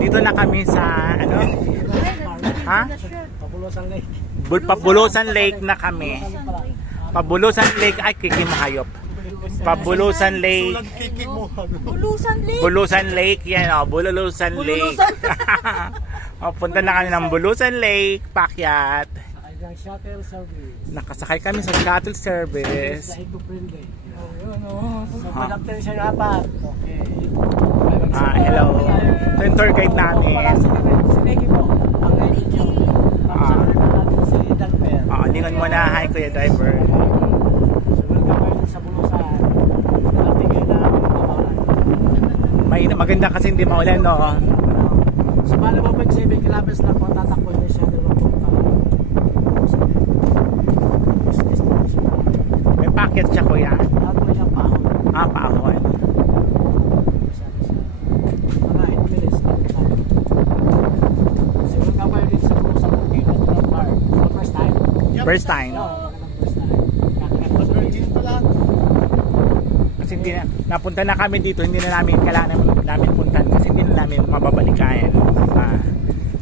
Dito na kami sa ano? Ha? Pabulusan Lake. Pabulusan Lake na kami. Pabulusan Lake ay kikimahayop. Pabulusan Lake. Bulusan Lake. Bulusan Lake yan oh, Bulusan Lake. Punta na kami ng Bulusan Lake, pakyat. Sakay ng shuttle service. Nakasakay kami sa shuttle service. Sa eco-friendly. So, conductor siya ng apat. Okay. Hello. Ito yung tour guide namin. Si Ricky po. Ang Ricky. Tapos natin si Danper. Lingon mo na, hi Kuya Driver. So, welcome kayo sa Bulusan. Darating kayo na maulan. Maganda kasi hindi maulan, no? So, paano mo 7 kilometers na po tatakbo niyo siya na mapunta. May packet siya, Kuya. Tato siyang pahon. Paahon. Mga 8 minutes na kita. So, welcome kayo din sa Bulusan Natural Park. First time? First time. First time. Virgin pala. Kasi hindi na, napunta na kami dito, hindi na namin kailangan namin puntan kasi hindi na namin mababalikan.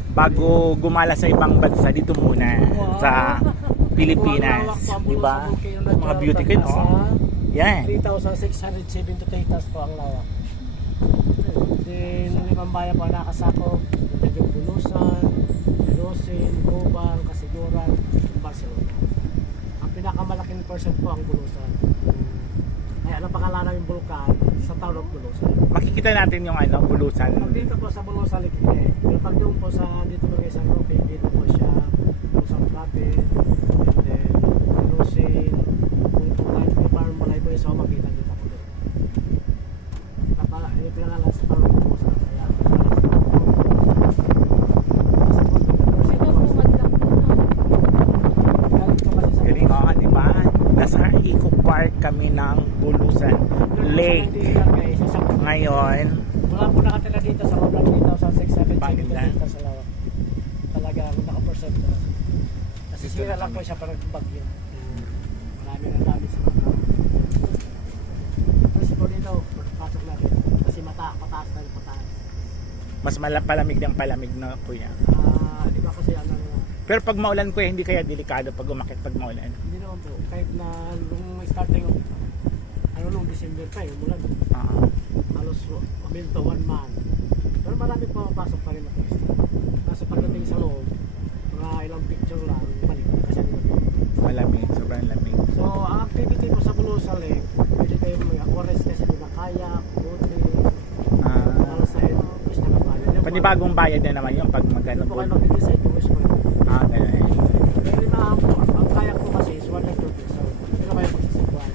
Bago gumala sa ibang bansa, dito muna sa Pilipinas, di ba? Mga beauty queen, oh. Yan. 3,672 hectares po ang lawak. Then, limang bayan po nakasakop. Yung Bulusan, Ilosin, Gubang, Kasiguran, Barcelona. Ang pinakamalaking percent po ang Bulusan. Kaya ang pangalanan yung bulkan sa town of Bulusan. Makikita natin yung ano, Bulusan. Pag dito po sa Bulusan, pero pag doon po sa dito po sa Roque, dito po siya Bulusan Platin, and then Ilosin, kung kahit yung parang malay po so makita dito po doon. Yung pinangalan sa town of Bulusan. Kaya Galing, oh, di ba? Nasa Eco Park kami ng Bulusan Lake. Ngayon, wala po nakatira dito sa Robert 3,672 Panginoon. hectares sa lawak. Talaga naka-percent na. Nasisira lang po siya parang bagyo. Marami sa mga tao. Kasi po dito, pasok natin. Kasi mataas tayo pataas. mas palamig ng palamig na, Kuya. Di ba kasi ano na. Pero pag maulan, Kuya, hindi kaya delikado pag umakit pag maulan? Hindi naman po. Kahit na nung starting nung December pa yung mulan. Halos maminto 1 month. Pero marami pa papasok pa rin na turista. Nasa pagdating sa loob, mga ilang picture lang, balik kasi Malamig, sobrang lamig. so, ang activity po sa Bulusan Lake, pwede kayo mga oras kasi doon na kayak, boating, para sa pista na bayan. Panibagong bayad na naman yung pag magano po kayo mag-decide kung gusto mo. ganun. Pero ang kayak po kasi is 100 rupees. So, pero kayo magsasagwan.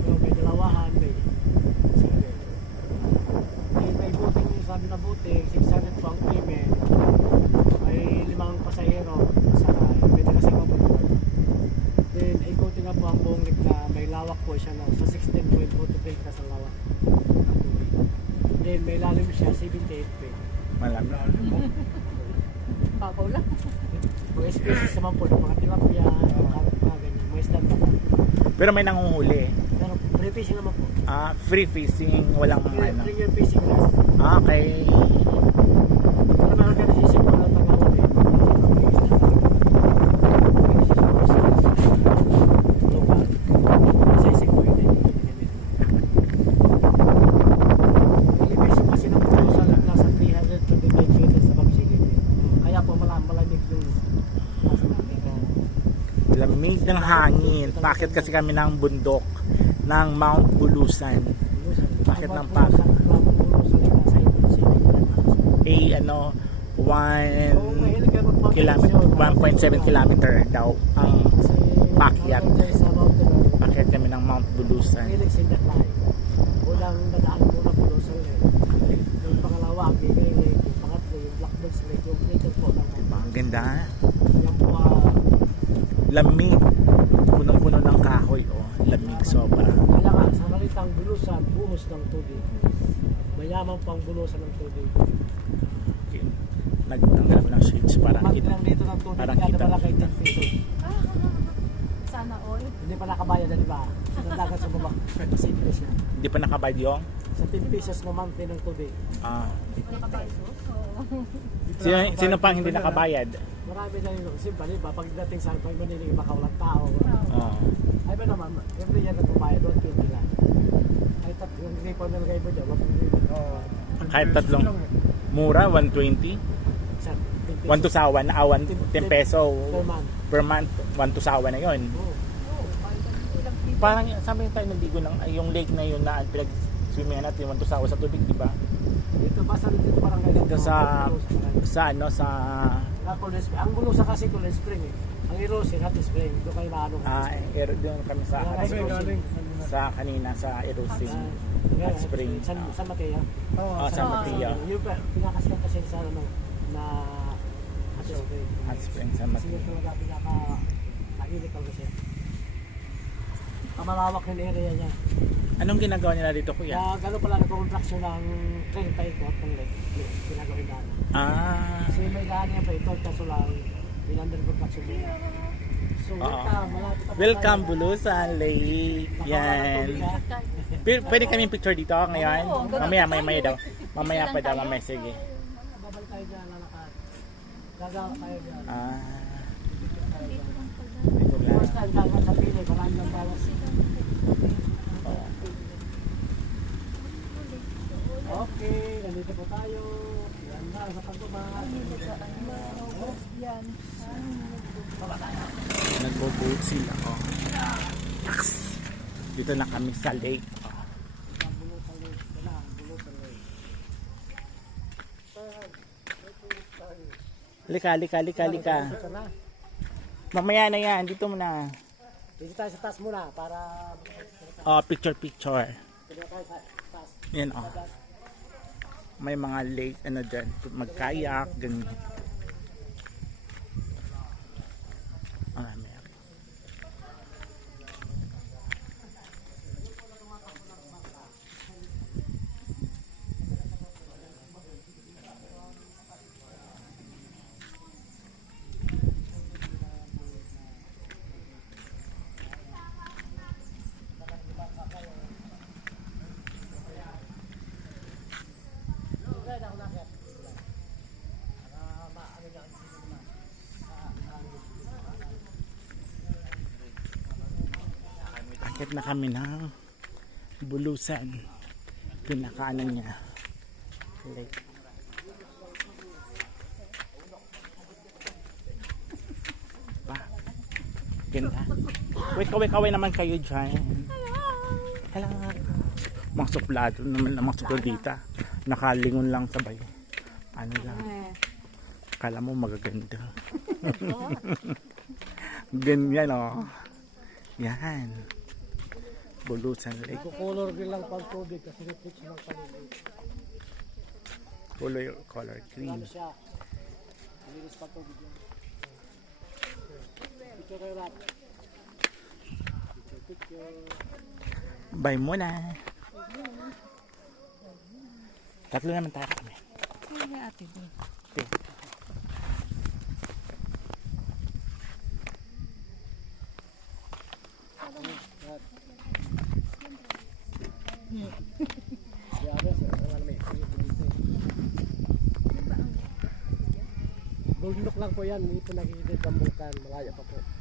So, may dalawahan, may sige. May boating, sabi na boating, 600 po ang payment. May 5 pasahero, sakay, may tagasing mabubuan. Then, ikutin na po ang buong lake na may lawak po siya na sa 16.43 hectares ang lawak ng tubig. Then, may lalim siya, 78 feet. Malamig. Babaw lang. Mga species naman po ng mga tilapia, mga ganyan, mga isda pa. Pero may nanguhuli. Pero free fishing naman po. Free fishing, walang ano. Free your fishing lang. Okay. Pero meron ka nasisip ko ng tagahuli. Local. Nasisip ko yun. Elevation kasi ng Bulusan nasa 325 meters sa Babsigit. Kaya po malamig yung nasa natin. Lamig ng hangin. Bakit kasi kami ng bundok ng Mount Bulusan. Bakit ng pag? Ano, 1 kilometer, 1.7 kilometer daw ang pakyat. Pakyat kami ng Mount Bulusan. Unang dadaan mo na Bulusan Lake. Yung pangalawa, Bigay Lake. Yung pangatlo, yung Blackbirds Lake. Yung later po ng Diba? Ang ganda. yung po, Lamig. Punong-puno ng kahoy. Oh. Lamig sobra. kaya nga, sa malitang Bulusan, buhos ng tubig. Mayaman pang bulusan ng tubig. Okay. Nagtanggal ako ng shades para Pag kita. lang dito ng tubig, Parang kaya kita. naman kay 10 pesos. Sana all. Hindi pa nakabayad, di ba? Sa dagat sa baba. Kasi siya. Hindi pa nakabayad yung Sa 10 pesos na monthly ng tubig. Ah. Nakabaysos. So, Sino pang hindi nakabayad? Marami na yun. Siyempre, ba, pagdating sa pag manilig, baka walang tao. Oo. Ay ba naman, every year nagpumayad, 120 lang. Ay yung gripo na nagay mo dyan, 120. Kahit tatlong mura, 120. Sa 10 pesos 1 to sawa na 10 peso per month. per month. 1 to sawa na yon. Oo. ilang people. Parang sabi tayo naligo ng yung lake na yun na pinag-swimming natin, 1 to sawa sa tubig, di ba? Dito, basta dito parang ganito. Dito sa Ang Bulusan kasi Cold Spring eh. Ang Erosin, Hot Spring. Doon kayo na ano. doon kami sa kanina sa Erosin. Hot Spring. San Mateo. San Mateo. Yung pinakasya kasi sa ano, na Hot Spring. Hot Spring San Kasi yung Mateo. talaga pinaka-init ang kasi. Malawak yung area niya. Anong ginagawa nila dito, kuya? Gano'n pala nagko-contraction ng 30 ikot ng lake. Ginagawin daan. Kasi may daan niya pa ito, kaso lang in-under construction niya. So, malapit na po Welcome tayo. Bulusan Lake. Yan. Pwede kami picture dito ngayon? Oo, Mamaya daw. Mamaya pa daw, mamaya. Sige. Babalik tayo dyan, lalakad. Gagawa tayo dyan. Dito lang. First time tayo sa Pili, marami ng bawas. Okay, nandito po tayo. Yan na, sa pagbaba. Yan. Nagbo-boat sila. Tax. Dito na kami sa lake. Lika. Mamaya na yan. Dito muna. Dito tayo sa taas muna para Picture. dito tayo sa taas. Yan may mga lake dyan, magkayak, ganyan. Meron. Akit na kami ng Bulusan. Pinakaano niya. Lake. Ganda. Kaway naman kayo dyan. Hello. Mga suplado naman ng mga supladita. Nakalingon lang sabay. Ano lang. Kala mo magaganda. Ganyan Yan. Bulusan Lake. Color green lang pang tubig kasi reflection ng paligid. Color green. Ano siya? Linis pa tubig yan. Picture kayo rap. Picture. Bye muna. Tatlo naman tayo kami. Sige, ate. Okay. Bundok lang po yan, hindi po nakikita ang bangkan, malaya pa po.